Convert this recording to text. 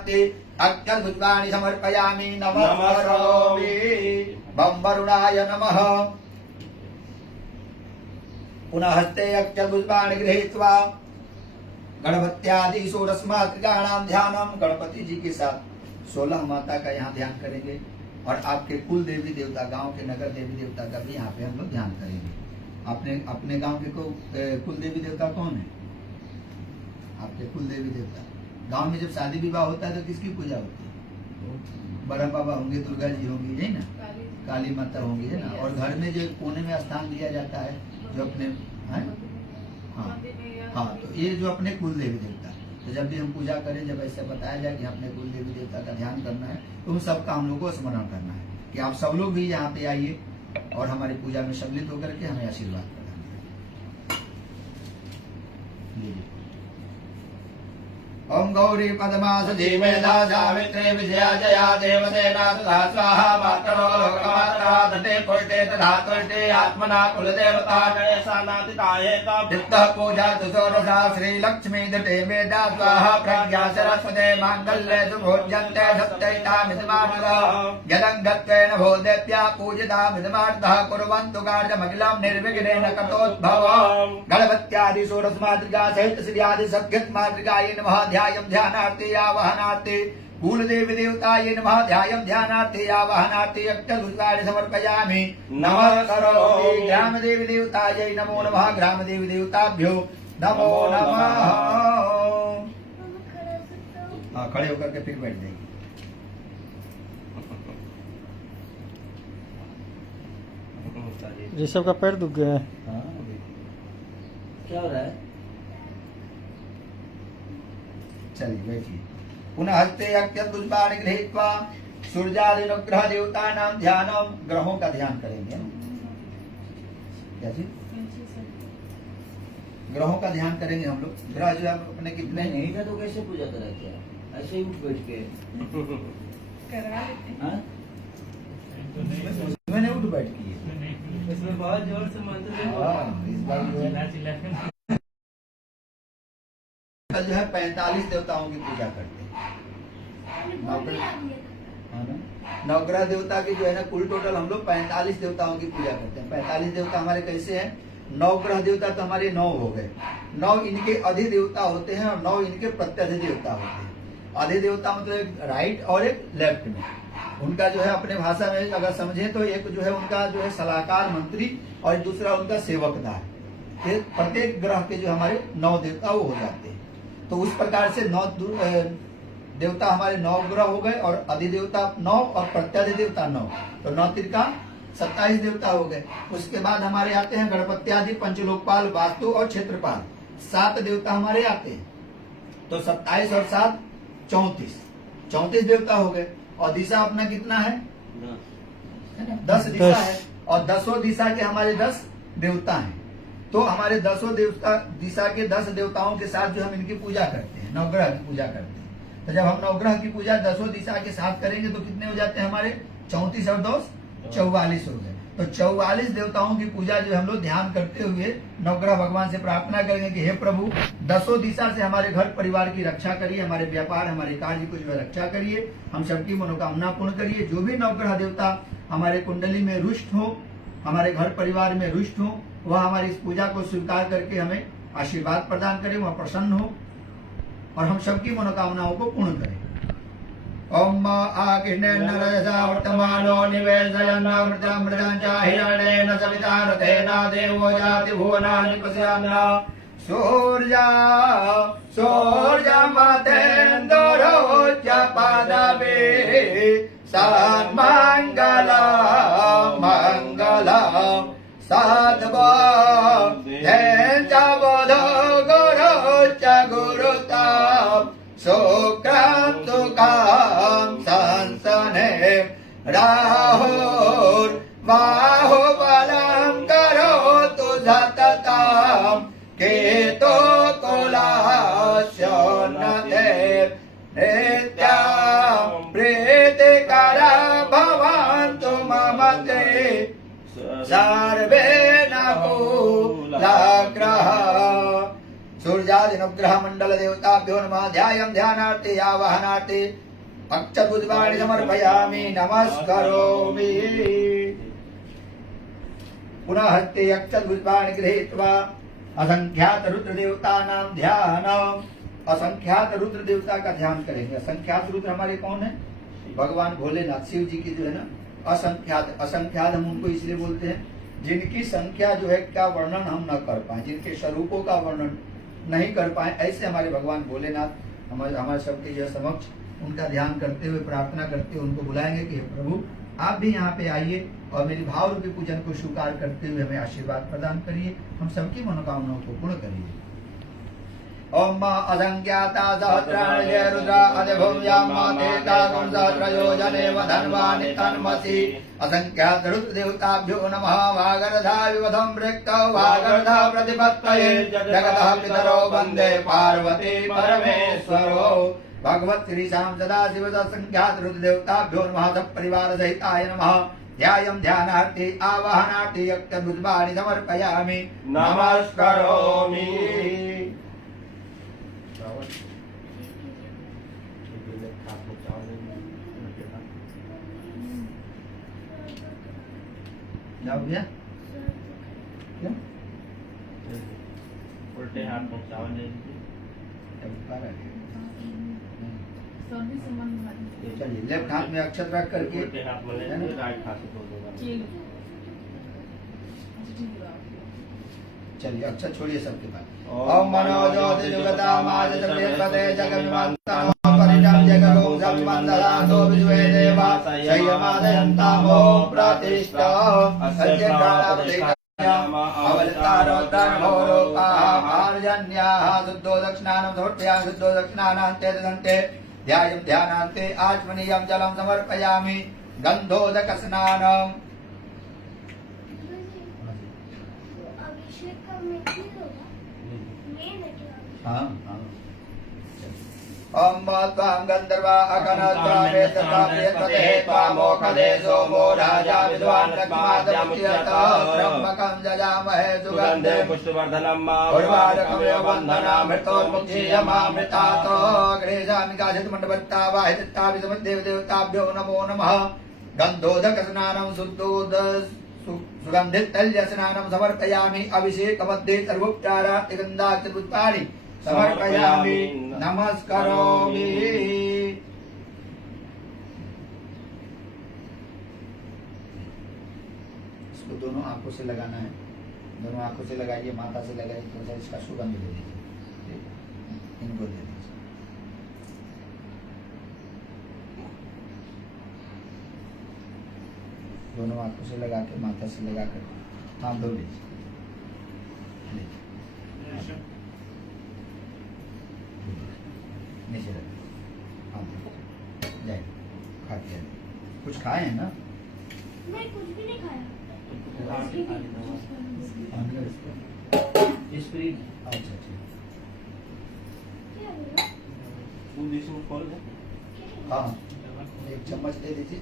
ध्यानार्थे अक्षरपुष्पाणि समर्पयामि। नमः करोमि। बम वरुणाय नमः। पुनः हस्ते अक्षरपुष्पाणि गृहीत्वा गणपत्यादि षोडशमातृकाणां ध्यानम। गणपति जी के साथ 16 माता का यहाँ ध्यान करेंगे और आपके कुल देवी देवता, गांव के नगर देवी देवता का भी यहाँ पे हम लोग ध्यान करेंगे। अपने गांव के कुल देवी देवता कौन है? आपके कुल देवी देवता। गांव में जब शादी विवाह होता है तो किसकी पूजा होती है? बड़ा बाबा होंगे, दुर्गा जी होंगी, है ना, काली माता होंगी, है ना। और घर में जो कोने में स्थान दिया जाता है जो अपने हाँ, तो ये जो अपने कुल देवी देवता। तो जब भी हम पूजा करें, जब ऐसा बताया जाए कि अपने कुल देवी देवता का ध्यान करना है, तो उन सबका हम लोग को स्मरण करना है कि आप सब लोग भी यहाँ पे आइए और हमारी पूजा में सम्मिलित होकर के हमें आशीर्वाद प्रदान करें। ओम गौरी पद्मा सजी मेधा सावित्री विजया जया देवसेना तथा स्वाहा मातरो लोकमात्रा धते पुष्टे तथा तुष्टे आत्मना कुलदेवता गणेशानादिताये चित्तः पूजा तुषोरसा श्री लक्ष्मी धते मेधा स्वाहा प्रज्ञा सरस्वते मांगल्ये सुभोज्यन्ते सत्यैता मिदमार्तः यदङ्गत्वेन भोदेत्या पूजिता मिदमार्तः कुर्वन्तु कार्यमखिलं निर्विघ्नेन ततोद्भवम्। गणपत्यादि षोडशमातृका सहित श्री आदि सद्गत मातृकायै नमः। ध्यायं ध्यानार्थे आवाहनार्थे कुल देवी देवताये नमः। ध्यायं ध्यानार्थे आवाहनार्थे अक्षरपुष्पाणि समर्पयामि। नमः करोमि। ग्राम देवी देवताये नमो नमः। ग्राम देवी देवताभ्यो नमो नमः। हाँ, खड़े होकर के फिर बैठ जाइए। ऋषभ का पैर दुख गया है। क्या हो रहा है? चलिए बैठिए। पुनः हस्ते अक्षरपुष्पाणि गृहीत्वा सूर्यादिनुग्रह देवतानां ध्यानम। ग्रहों का ध्यान करेंगे। क्या चीज? ग्रहों का ध्यान करेंगे हम लोग। ग्रह जो अपने कितने नहीं था तो कैसे पूजा करा क्या? ऐसे ही उठ बैठ के करा लेते हैं। मैंने उठ बैठ की इसमें बहुत जोर से मंत्र इस बार जो है कल जो है 45 देवताओं की पूजा करते हैं। नवग्रह देवता की जो है ना कुल टोटल हम लोग 45 देवताओं की पूजा करते हैं। 45 देवता हमारे कैसे हैं? 9 ग्रह देवता तो हमारे 9 हो गए। 9 इनके अधिदेवता होते हैं और 9 इनके प्रत्यधिदेवता होते हैं। अधिदेवता मतलब एक राइट और एक लेफ्ट में। उनका जो है अपने भाषा में अगर समझे तो एक जो है उनका जो है सलाहकार मंत्री और दूसरा उनका सेवकदार। प्रत्येक ग्रह के जो हमारे 9 देवता वो हो जाते हैं। तो उस प्रकार से 9 देवता हमारे 9 ग्रह हो गए और अधिदेवता 9 और प्रत्यधिदेवता 9। तो 9 तिरका 27 देवता हो गए। उसके बाद हमारे आते हैं गणपत्यादि, पंचलोकपाल, वास्तु और क्षेत्रपाल। 7 देवता हमारे आते हैं। तो 27 और 7 34 देवता हो गए। और दिशा अपना कितना है? 10 दिशा है। और 10 दिशा के हमारे 10 देवता हैं। तो हमारे 10 देवता दिशा के 10 देवताओं के साथ जो हम इनकी पूजा करते हैं, नवग्रह की पूजा करते हैं। तो जब हम नवग्रह की पूजा 10 दिशा के साथ करेंगे तो कितने हो जाते हैं हमारे? 34 और 2 44 हो गए। तो 44 देवताओं की पूजा जो हम लोग ध्यान करते हुए नवग्रह भगवान से प्रार्थना करेंगे कि हे प्रभु 10 दिशा से हमारे घर परिवार की रक्षा करिए, हमारे व्यापार, हमारे कार्य को जो है रक्षा करिए, हम सबकी मनोकामना पूर्ण करिए। जो भी नवग्रह देवता हमारे कुंडली में रुष्ट हो, हमारे घर परिवार में रुष्ट हो, वह हमारी इस पूजा को स्वीकार करके हमें आशीर्वाद प्रदान करे, वह प्रसन्न हो और हम सबकी मनोकामनाओं को पूर्ण करें। ओम आकृष्णेन रजसा वर्तमानो निवेशयन्नामृतं च हिरण्येन सविता रथेन देवो जाति भुवनानि पश्यन्ना सूर्यमतेन्दुरो च पदवी सन्मङ्गलं मङ्गलं सद्वं च बोधो गुरो च गुरुतां शुक्रं सुखं संसने राहुर्बाहुबलं करोतु सततं केतो कुलास्योन्नते नित्यं प्रीतिकरं भवन्तु मम ते सर्वे न कुलग्रहाः। सूर्या इत्यादि नवग्रह मंडल देवताभ्यो नमः। ध्यायं ध्यानार्थे आवाहनार्थे अक्षतपुष्पाणि समर्पयामि नमस्करोमि। पुनः हस्ते अक्षतपुष्पाणि गृहीत्वा असंख्यात रुद्र देवतानां ध्यानम्। असंख्यात रुद्र देवता का ध्यान करेंगे। असंख्यात रुद्र हमारे कौन है? भगवान भोलेनाथ शिव जी की जो है ना असंख्यात। असंख्यात हम उनको इसलिए बोलते हैं जिनकी संख्या जो है का वर्णन हम न कर पाए, जिनके स्वरूपों का वर्णन नहीं कर पाए, ऐसे हमारे भगवान भोलेनाथ हमारे सबके जो समक्ष उनका ध्यान करते हुए प्रार्थना करते हुए उनको बुलाएंगे कि प्रभु आप भी यहाँ पे आइए और मेरी भाव रूपी पूजन को स्वीकार करते हुए हमें आशीर्वाद प्रदान करिए, हम सबकी मनोकामनाओं को पूर्ण करिए। ओम असंख्याता सहस्राणि जय रुद्रा अधिभूम्यां माते तागुं सहस्रयोजने वधन्वानि तन्मसि। असंख्यात रुद्र देवताभ्यो नमः। वागर्धा विवधं वृक्तौ वागर्धा प्रतिपत्तये जगतः पितरो वन्दे पार्वती परमेश्वरो। भगवत् श्री श्याम सदाशिव असंख्यात रुद्र देवताभ्यो नमः। सपरिवार सहिताय नमः। ध्यायं ध्यानार्थे आवाहनार्थे अक्षतपुष्पाणि समर्पयामि नमस्करोमि। क्या हो गया? क्या? उल्टे हाथ में चावल ले लीजिए। चलिए लेफ्ट हाथ में अक्षत रख करके उल्टे हाथ में ले लीजिए, राइट हाथ से बोल देगा। चलिए अक्षत छोड़िए सबके पास। ओम मनोज्योति जुगतामाज जगते जगन्मान्तम परिणम जगतो सम्बन्धदातो विश्वे देवा संयमादयन्तामो प्रतिष्ठा अस्य प्राणावधिकम् अवतारोत्तरभोरोपाः आर्जन्याः शुद्धो दक्षिणानं समर्पयामि। शुद्धो दक्षिणानान्ते दन्ते ध्यायं ध्यानान्ते आचमनीयं जलं समर्पयामि गन्धोदकस्नानम्। हाँ हाँ। ओम त्वां गन्धर्वा अगणत्रामे तथाप्येतते त्वामोखदे सोमो राजा विद्वान् लक्ष्मादमुच्यतः ब्रह्मकं जजामहे सुगन्धे पुष्पवर्धनम् उर्वारुकमेव बन्धनामृतोर्मुक्षीयमामृतातो गणेशामि काचित् वाहिताभि समदेव देवताभ्यो नमो नमः। गन्धोदकस्नानं सुगन्धित तैल स्नानं समर्पयामि। अभिषेक मध्ये सर्वोपचारार्थे गन्धाक्षतपुष्पाणि समर्पयामि नमस्करोमि। इसको दोनों आंखों से लगाना है। दोनों आंखों से लगाइए, माथा से लगाइए, थोड़ा इसका सुगंध दे दीजिए, इनको दे दीजिए। दोनों आंखों से लगा के माथा से लगा कर हाथ धो लीजिए। नीचे रख हाथ जाए खा के कुछ खाए हैं ना? मैं कुछ भी नहीं खाया। स्प्रीट। अच्छा ठीक। क्या बोला? फूल इसमें खोल दे। हाँ एक चम्मच दे दीजिए।